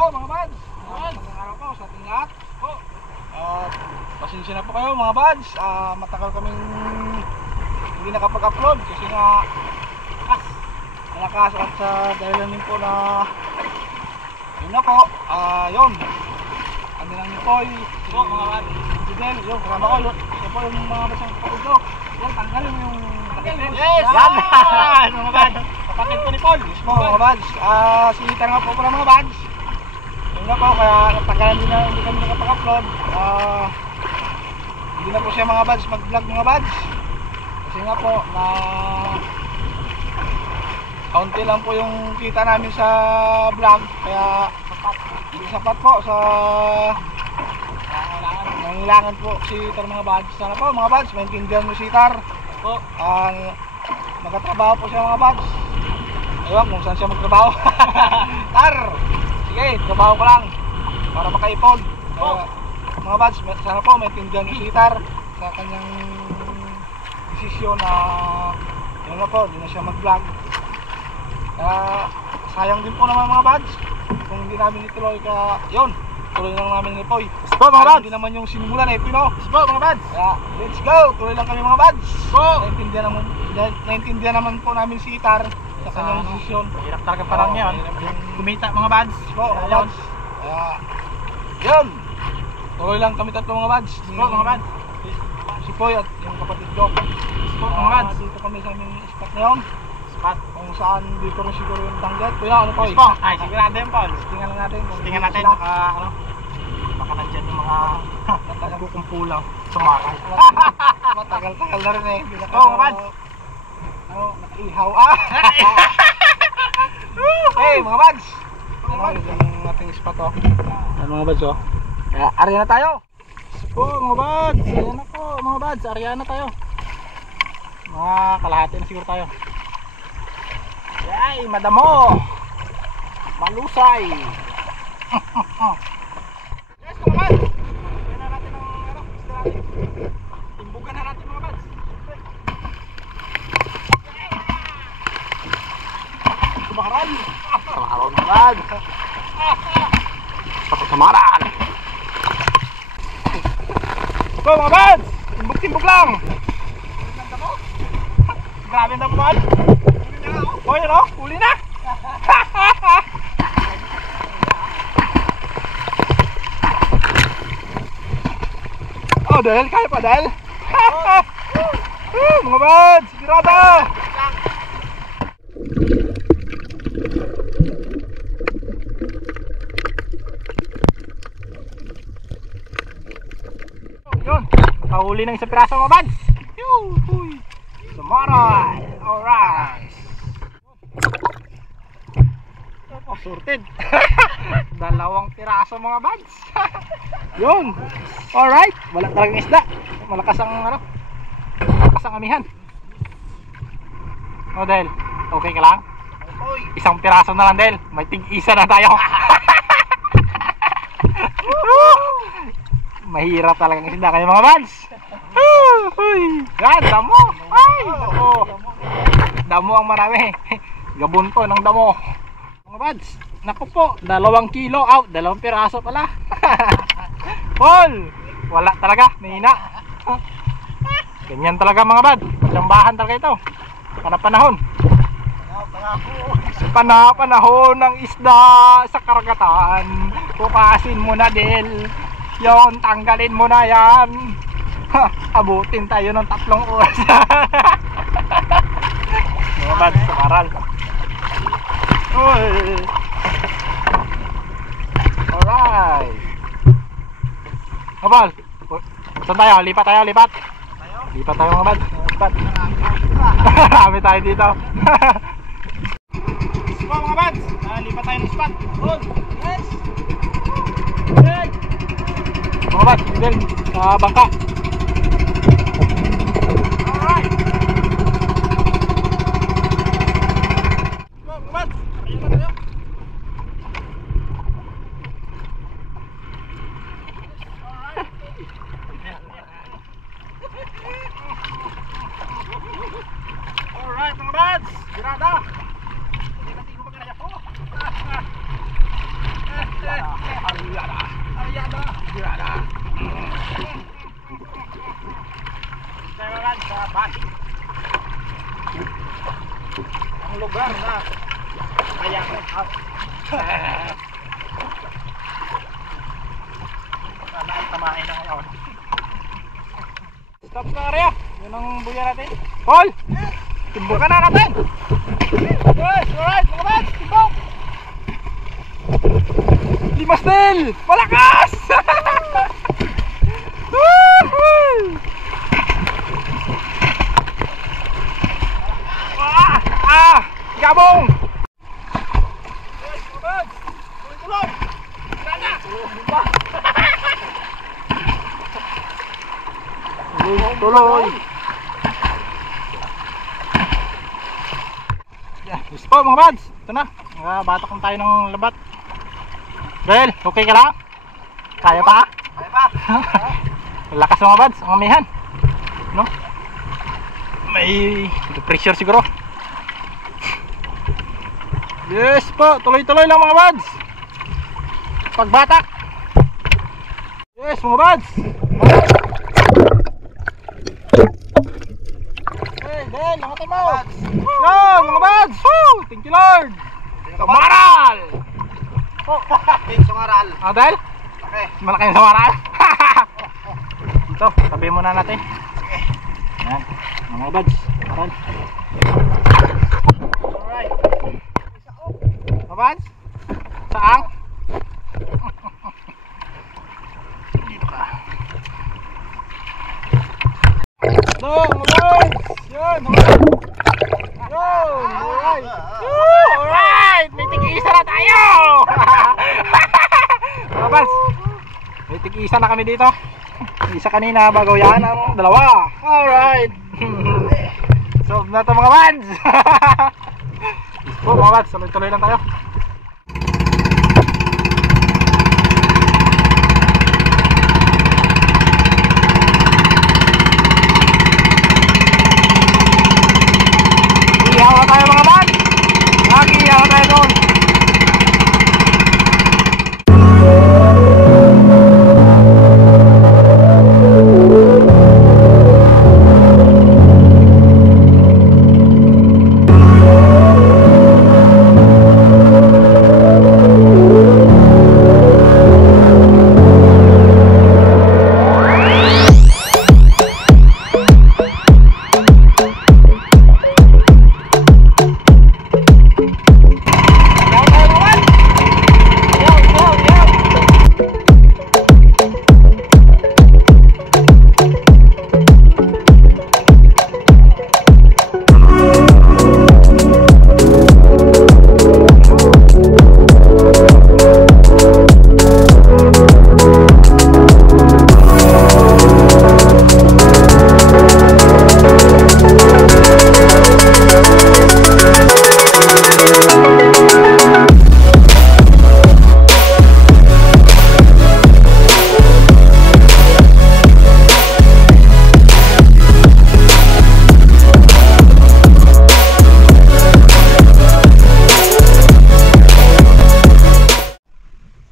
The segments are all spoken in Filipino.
po mga buds. Magandang araw po sa ating lahat po. Pasensya na po kayo mga buds. Matagal kaming hindi nakapag-upload kasi nga malakas at sa dahilan din po na yun na po. Yun. Kami lang yun po mga buds. Fidel, yun kasama ko yun. Yan po yung mga buds ang kapatid ko. Yan, tanggalin mo yung yes! Yan! Mga buds, kapatid ko ni Paul. Yes po mga buds. Sinita nga po pala mga buds. Yun na po, kaya natagalan din na hindi kami nakapag-upload. Hindi na po siya mga buds mag-vlog mga buds. Kasi nga po na kaunti lang po yung kita namin sa vlog. Kaya hindi sapat po sa nangailangan po si Tar mga buds. Sana po mga buds, maintindihan mo si Tar po. Magkatrabaho po siya mga buds. Ewan kung saan siya magtrabaho. Tar! Sige, trabaho ko lang para makaipon. Mga buds, sana po maintindihan mo si Tar sa kanyang desisyon na yun na po, hindi na siya mag-vlog. Sayang din po naman mga buds kung hindi namin ituloy ka yun. Tuloy lang namin ni Poy. Po mga buds. Hindi naman yung sinimulan eh, Pino. Po mga buds. Kaya, let's go! Tuloy lang kami mga buds. Po! Naintindihan naman po namin si Tar sa kanyang desisyon. Hirap talaga parang yan. Kumita mga buds. Po mga buds. Kaya, yun! Tuloy lang kami tatlo mga buds. Po mga buds. Si Poy at yung kapatid ko. Po mga buds. Dito kami sa aming spot na yun. Spot. Kung saan dito rin siguro yung tanggat. Kuya, ano Poy? Po. Ay, sigurado yun Paul. Tingnan lang natin. Tingnan natin baka ano. Baka nandyan yung mga nagkukumpulang sumakay. Matagal-tagal na rin eh. Oo, mga buds. Nakihaw Hey mga buds. Yung ating spot oh. Ano mga buds oh. Kaya area na tayo. Po mga buds. Ayan na po mga buds. Area na tayo. Mga kalahati na siguro tayo. Yay, madamo. Malusay. Yes mga buds. Tignan na natin ang ano, isda natin. Timbugan na natin mga buds. Sumakaran. Sumakaran mga buds. Sumakaran. Go mga buds. Timbuk-timbuk lang. Grabe na po buds. Oh yun o, huli na. Oh dahil, kaya pa dahil. Mga buds, sigurado. Yun, nakahuli ng isang piraso mga buds. Samaray. Alright. Oh, sorted. Dalawang piraso mga buds. Yun. Alright. Wala talagang isda. Malakas ang ano. Malakas ang amihan. O Del, okay ka lang? Isang piraso na lang Del. May tig-isa na tayo. Mahirap talagang isda kayo mga buds. Yan, damo. Ay, damo. Damo ang marami. Gabunto ng damo. Mga buds, naku po, 2 kilo out, 2 piraso pala. Paul, wala talaga, mahina. Ganyan talaga mga buds, masambahan talaga ito. Panahon. Panahon ng isda sa karagatan. Pukasin mo na Del. Yon, tanggalin mo na yan. Abutin tayo ng 3 oras. Mga buds, samaral. Alright. Kapal, saan tayo? Lipat tayo, lipat. Lipat tayo mga buds. Lipat. Marami tayo dito. So mga buds, lipat tayo ng spot. Yes. Mga buds, Del, sa bangka. Alright. Mga buds, lipat tayo. Alright mga buds, girada. Hindi natin ko magkaya po. Ang lugar na mayaman out. Sana ay tamahin na ngayon. Stop na area. Yun ang buya natin. Paul! Timbukan na natin! Yes! Alright! Mga bad! Timbok! Limas din! Malakas! Gabong! Yes! Mga bad! Tulong! Sana! Tulong ba? Tuloy! Yes po mga bads, ito na, batak na tayo ng labat. Bel, okay ka lang? Kaya pa? Kaya pa. Lakas mga bads, ang amihan, no? May pressure siguro. Yes po, tuloy-tuloy lang mga bads. Pagbatak. Yes mga bads. Hey, Del, namatay mo. Yan, mga bads. Woo! Thank you Lord. Sumaral. King Sumaral. Ah, Del? Okay. Malaki yung sumaral. Ito, tabi muna natin. Yan, mga bads. Alright. Mga bads? Saan? Dito ka. No, mga bads. Yan, alright. Alright, may tig-isa na tayo. Mga bads, may tig-isa na kami dito. Isa kanina, bago yan ang dalawa. Alright. So na to mga bads. So mga bads, tuloy-tuloy lang tayo. Ihawa tayo mga bads. Ihawa tayo doon.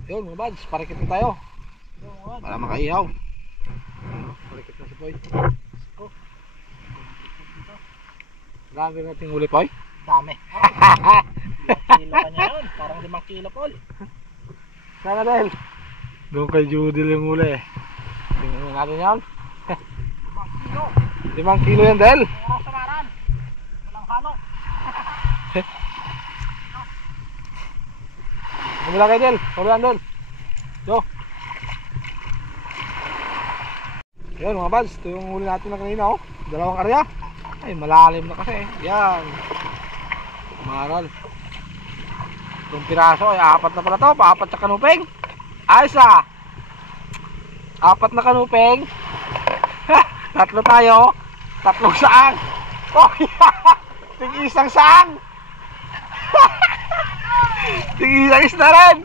Yun mga bads, parikit na tayo para makaihaw. Parikit na si Boy. Dami nating huli, Boy. Dami. 5 kilo ka niya yun, parang 5 kilo, Paul. Sana dahil doon kay Judil yung huli. Tingnan natin yan. 5 kilo yan dahil walang samaran, walang halo. Kumila kayo Del, kumilaan Del. Yo. Yan mga bads, ito yung huli natin na kanina oh. 2 karya. Ay malalim na kasi. Yan. Maral. Itong piraso ay 4 na pala to, 4 sa kanupeng. Ayos ah. 4 na kanupeng. 3 tayo. 3 saang. Oh tig-isang saang. Tig-isang na rin.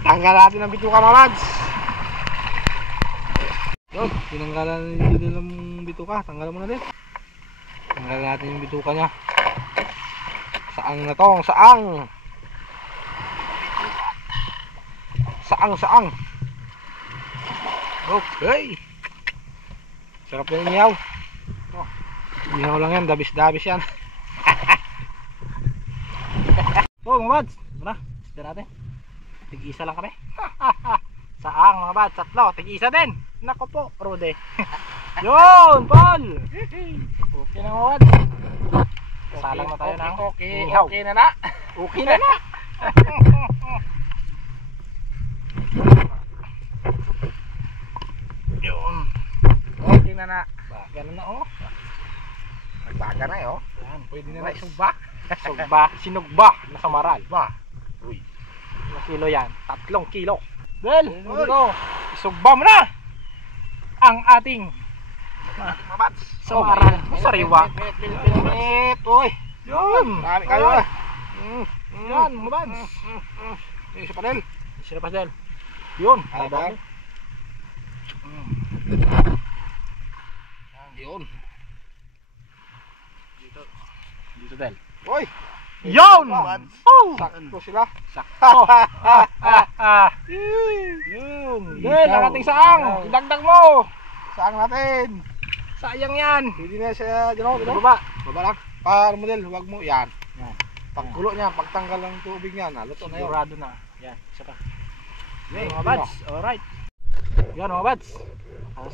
Tanggal natin ang bituka mga lads. Yun, tinanggalan din ng bituka. Tanggalan mo na din. Tanggalan natin yung bituka nya. Saang na tong, saang. Saang. Okay. Sarap yung inihaw. Inihaw lang yan, dabis-dabis yan. Mga bads, muna, isda natin. Tig-isa lang kami. Saang mga bads, tatlo, tig-isa din. Nako po, Rude. Yun, Paul. Okay na mga bads. Salang na tayo ng inihaw. Okay na na. Okay na na. Yun. Okay na na. Baga na na oh. Nagbaga na oh. Yan, pwede na na isugba. Sugba, sinugba na sa maral. Ba. Uy. Ilang kilo yan? 3 kilo. Del, isugba mo na ang ating mabats sa maral. Sariwa. Uy. Yun. Marami kayo ah. Yan, mabats. Yung isa pa del. Isa pa del. Yun. Ayun. Yun. Dito del. Oy. Yun. Sakto sila. Sakto. Yun. Del, ang ating saang. Idagdag mo. Saang natin. Sayang yan. Hindi na siya dyan. Baba. Baba lang. Para mo del, huwag mo. Yan. Pagkulo niya, pagtanggal ng tubig niya, luto na yun. Sigurado na. Yan, isa pa. Yan mga bads. Alright. Yan mga bads.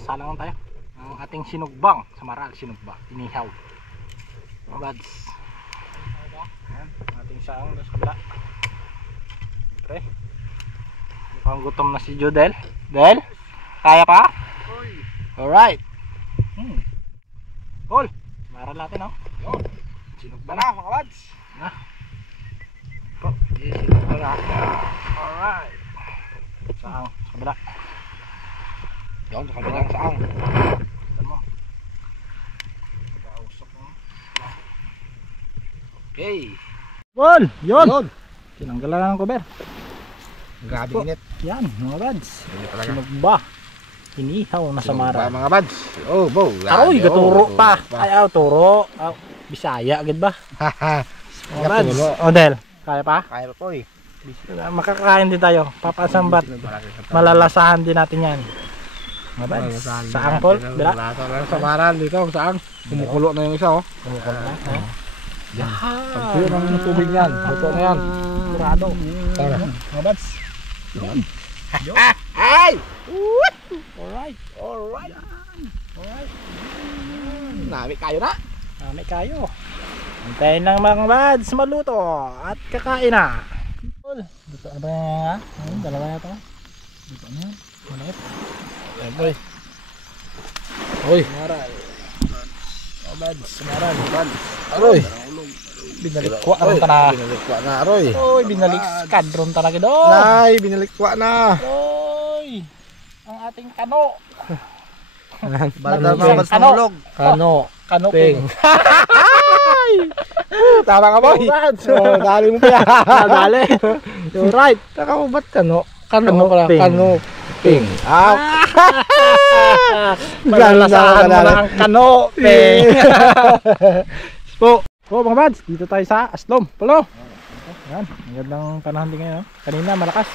Salang tayo. Ang ating sinugbang sa maral, sinugba. Inihaw. Mga bads. Yan, ating saang sa kabila. Pre. Mukhang gutom na si Jodel. Del? Kaya pa? Alright. Cool. Maral natin oh. Yun. Sinugba na mga bads. Na. Po, sinugba na. Alright. Saang sa kabila. Yun, sa kabilang saang. Ito mo. Pagkausap mo. Okay. Well, yun. Tinanggalan lang ng cover. Grabe init. Yan, mga bads. Sinugba. Inihaw na sa maral. Mga bads. Oh, bo. Aroy, gaturo pa. Ay, turo. Bisaya, agad ba? Mga bads. Odel, kaya pa? Kaya pa po eh. Makakain din tayo. Papasambat. Malalasahan din natin yan. Mga bads. Saang Paul? Bila? Sa maral dito. Saang? Kumukulo na yung isa oh. Kumukulo na. Pagpuyo ng tubig yan. Luto na yan. Kurado. Mga bads. Ay! Alright. Nami kayo na. Nami kayo. Antayin lang mga bads maluto at kakain na. Luto na ba yan? Dalawa na ito. Luto na yan. Malit. Boy. Oy. Maral. Bads, maral. Aroy. Binalikwa na ron ta na. Binalikwa na aroy. Oy, binaliskad ron ta na gidon. Nay, binalikwa na. Oy. Ang ating kano. Kano. Kano ping. Tama ka boy. Dali mo pa yan. Dali. You're right. Taka mo ba't kano? Kano pala. Kano ping. Lalasahan mo na ang kano ping. So mga bads, dito tayo sa Aslom. Palo. Yan, magandang panahon din ngayon. Kanina malakas.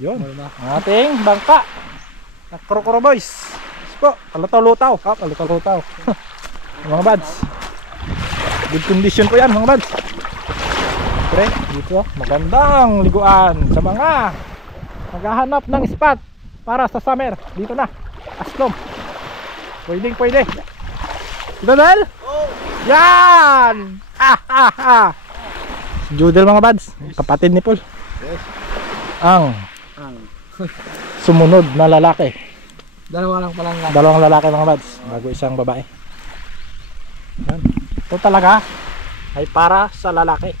Yun. Ang ating bangka. Krokoro boys. Po, palutaw-lutaw. Palutaw-lutaw. Mga bads. Good condition po yan mga bads. Pre, dito magandang liguan sa mga maghahanap ng spot para sa summer. Dito na. Aslom. Pwede. Dito Del? Yan! Judel mga bads, kapatid ni Paul. Yes. Ang sumunod na lalaki. Dalawang lalaki mga bads, bago isang babae. Yan. Ito talaga ay para sa lalaki.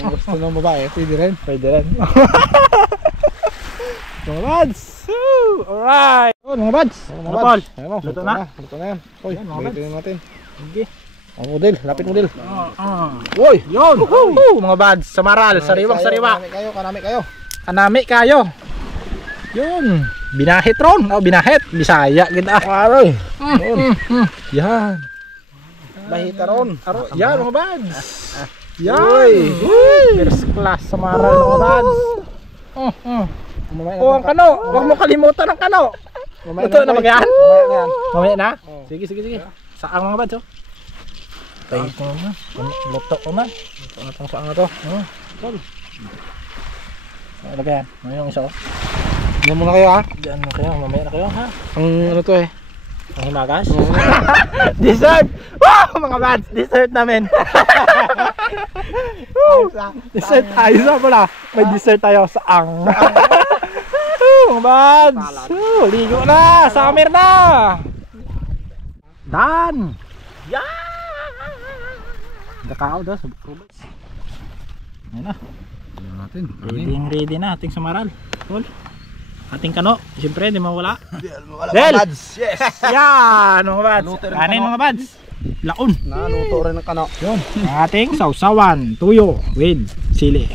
Kung gusto ng babae, pwede rin. Mga bads. Alright. Mga bads. Paul. Luto na yan. Oy, lutuin natin. Sige. Ang model, lapit model. Uy, yun. Mga bads, sa maral, sariwang-sariwa. Kanami kayo. Yun. Binahit ron. Binahit. Bisaya gid ah. Aroy. Yan. Bahita ron. Yan mga bads. Yan. First class sa maral mga bads. Ang kano. Huwag mo kalimutan ang kano. Ito na mag-yan? Mamaya na? Sige. Saang mga bads oh. Tayo ko na. Luto ko na. Luto na itong saang na to. Ano ba yan? Ano yung isa oh? Diyan muna kayo ha. Diyan na kayo. Mamaya na kayo ha. Ang ano to eh. Ang himagas? Dessert! Wow! Mga bads! Dessert namin! Dessert tayo sa pala. May dessert tayo sa ang. Mga bads! Ligo na! Summer na! Dan! Kakao daw. Ayan na. Natin. Ready na ating samaral. Cool. Ating kano. Siyempre, di mawala. Del! Yes! Yan mga bads. Naluto rin ang Kanin kano. mga bads. Laon. Naluto rin ng kano. Yun. Ang ating sausawan. Tuyo. With sili.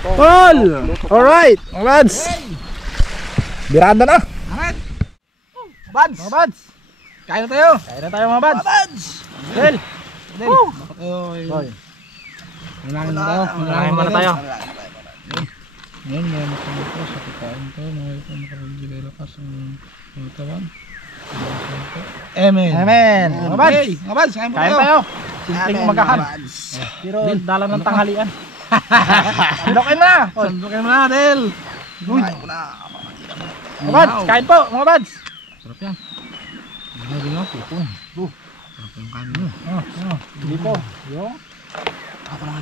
Cool! Alright. Mga bads. Biranda na. Bads! Mga bads. Kain na tayo! Kain na tayo mga bads. Bads! Del. Del! Hoy. Unahin na tayo. Unahin muna tayo. Yan, may makamit ko sa kakain ko. Mga ito makapagbigay lakas ang katawan. Amen! Amen. Mga bads. Okay, mga bads, kain po Kain tayo. tayo. Simpleng umagahan. Pero dala ng tanghalian. Sandokin na. Sandukin mo na, Del! Uy! Mga bads. Kain po mga bads. Sarap yan. Ano din ako? Pupon. Sarap yung kain mo. Hindi po. Yung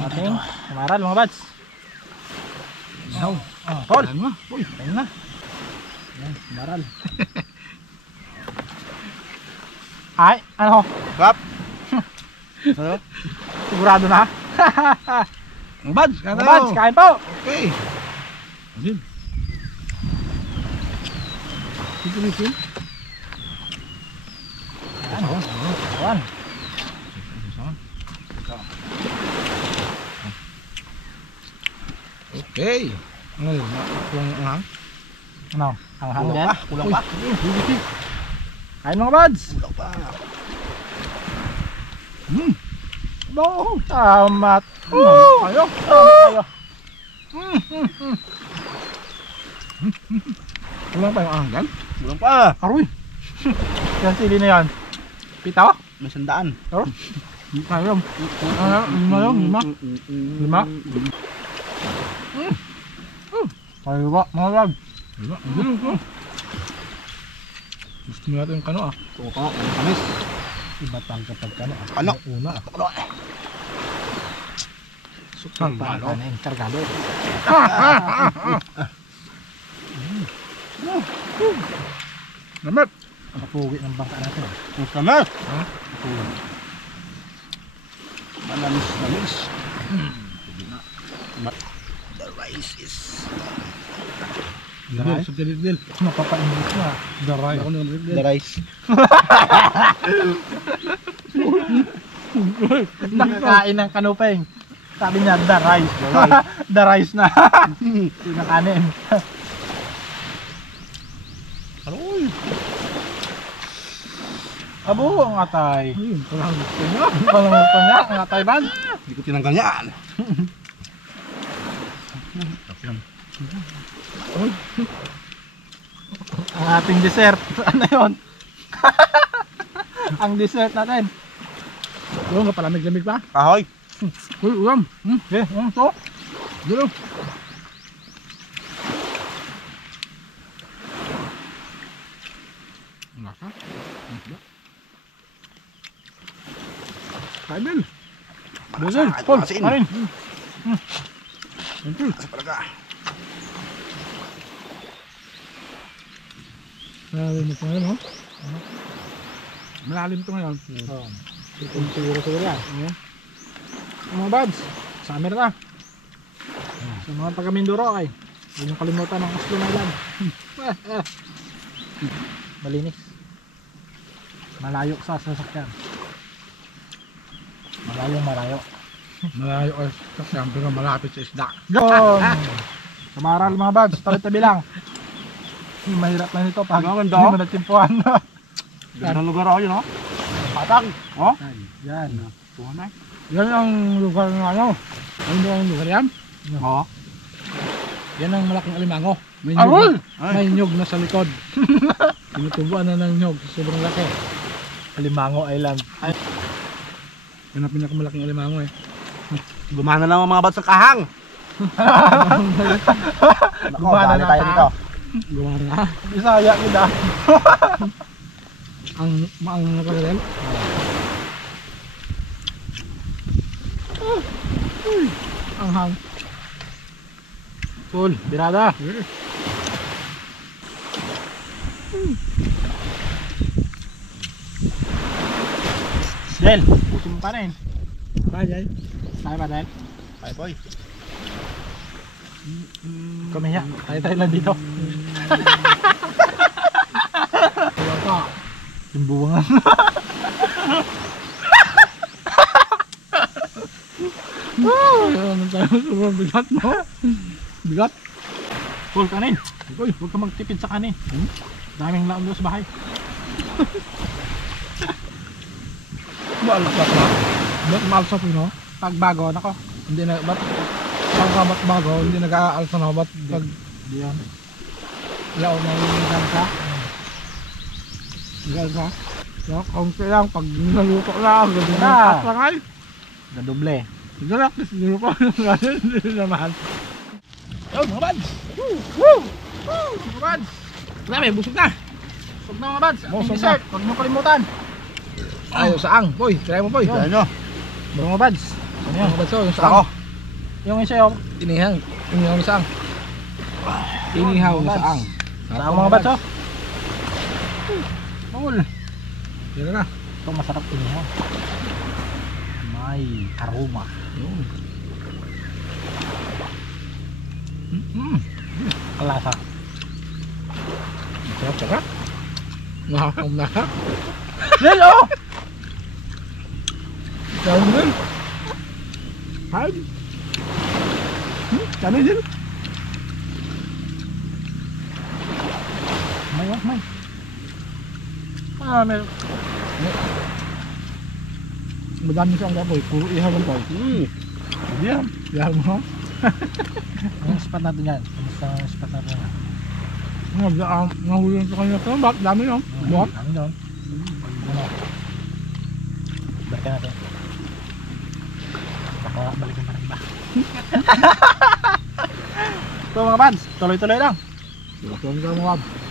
ating samaral mga bads. Tol. Kain mo. Uy! Kain na. Yan, samaral. Ay, ano? Gap! Sigurado na? Mga bads, kain Mga tayo. bads, kain po. Okay. Asin. Asin. Ayan. Okay. Ano yun? Kung anghang? Ano? Ang hanggan? Kulang pa. Kain mga bads. Kulang pa. No, tamat. Ayo. Ayo. Kulang pa yung anggan? Kulang pa. Aroy. Yan sili na yan. Pito? May sandaan. Ayun. Lima yun, lima. Lima. Kayo ba, mga lab? Gusto mo natin yung kano ah. Oo ka, ang kamis. Iba tang kapag kano. Ano? Una. Ano? Sukal pa ang kanin. Kargado. Namit! Kapugi ng bangka natin. Ang kamis. Kapugi. Manamis. The rice is... Dil, sa dil. Napapa-English na. Daray. Ako naman The rice. Nakakain ng kanupeng. Sabi niya, the rice. The rice na. Pinakanin. Aroy! Abo, ang atay. Ayun, parang gusto niya. Palang gusto niya, ang atay ban. Hindi ko tinanggal yan. Ang ating dessert. Ano yun? Ang dessert natin. Yung kapalamig-lamig pa. Kahoy. Uy, ulam. Okay, to. Dilo. Lasa. Kain din. Dessert. Ito asin. Kanin. Asa talaga. Malalim ito ngayon, oh. Malalim ito ngayon. Oh. Siguro yan. Mga buds, summer na. Sa mga taga Mindoro ay huwag niyong kalimutan ang Oslo na ilan. Malinis. Malayo sa sasakyan. Malayo. Malayo ay sasakyan pero malapit sa isda. Yun! Kamaral mga buds, tabi-tabi lang. Mahirap na nito pag Ang hindi ganda. mo nagtimpuhan. Ganda ng lugar ako yun, oh. Patang. Oh? Yan. Tuwa na. Yan ang lugar ng ano. Ano ang lugar yan? Oo. Yan ang malaking alimango. May Arol! May nyog na sa likod. Tinutubuan na ng nyog. Sobrang laki. Alimango Island. Yan ang pinakamalaking alimango eh. Gumana lang ang mga bats ng kahang. Gumana na tayo dito. Gumana na. Bisaya kita. ang nakalagay. Ang hang. Cool, birada. Del, pusin mo pa rin. Kaya. Kaya pa Del. Ay boy. Kami niya. Tayo lang dito. Wala pa. Yung buwangan. Ano tayo? Sobrang bigat mo. Bigat. Full kanin. Uy, huwag ka magtipid sa kanin. Daming laon doon sa bahay. Maalas na pala. Ba't maalsa po no? Pag bago, nako. Hindi na, ba't pag bago, hindi nag-aalsa na. Ba't pag, hindi yan. Laon na yung gansa. Gansa. So, kaunti lang. Pag naluto na, gano'n na. Patangay. Gadoble. Galak, siguro ko hindi naman. Yo, mga bads! Woo! Mga bads! Grabe, busog na! Busog na mga bads! Ating dessert, huwag mo kalimutan! Ayaw saang, boy! Try mo boy! Ano? Mga bads! Ano yan? Mga bads, yung saang. Yung isa yung inihang. Inihaw na saang. Inihaw na saang. Saang mga bads, oh! Paul! Yan na. Ito masarap inihaw. May aroma. Yun. Kalasa. Sarap sarap. Nakakam na. Hello! Kain din. Kain. Kain din. May. Meron. Madami siyang gaboy, puro ihaw lang po. Yan. Yan mo. Anong spot natin yan? Kamusta ang spot natin yan? Nahuli sa kanya ito. Bakit dami yun? Buhat? Dami yun. Balikan natin. Baka balikan pa rin ba? Ito mga pads, tuloy-tuloy lang. Tuloy-tuloy lang mga pads.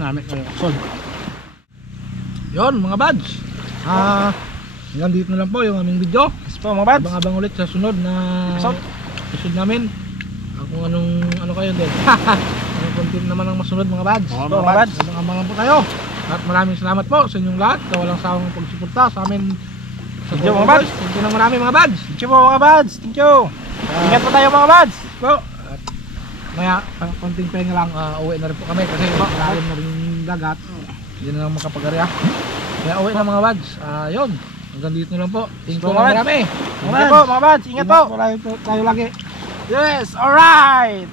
Namin kayo sol. Yon mga bads. Hanggang dito na lang po yung aming video. Yes po mga bads. Abang-abang ulit sa sunod na episode namin. Kung ano kayo din. Anong content naman ang masunod mga bads. Mga bads. Abang-abang lang po tayo. At maraming salamat po sa inyong lahat na walang sawang pagsuporta sa amin. Thank you mga bads. Thank you ng marami mga bads. Thank you po mga bads. Thank you. Ingat po tayo mga bads. Po. Maya, konting pahinga lang, uwi na rin po kami kasi malalim na rin yung dagat. Hindi na lang makapag-arya. Kaya uwi na mga bads. Yun, hanggang dito na lang po. Thank you marami. Thank you po mga bads. Ingat po. Tayo lagi. Yes, alright.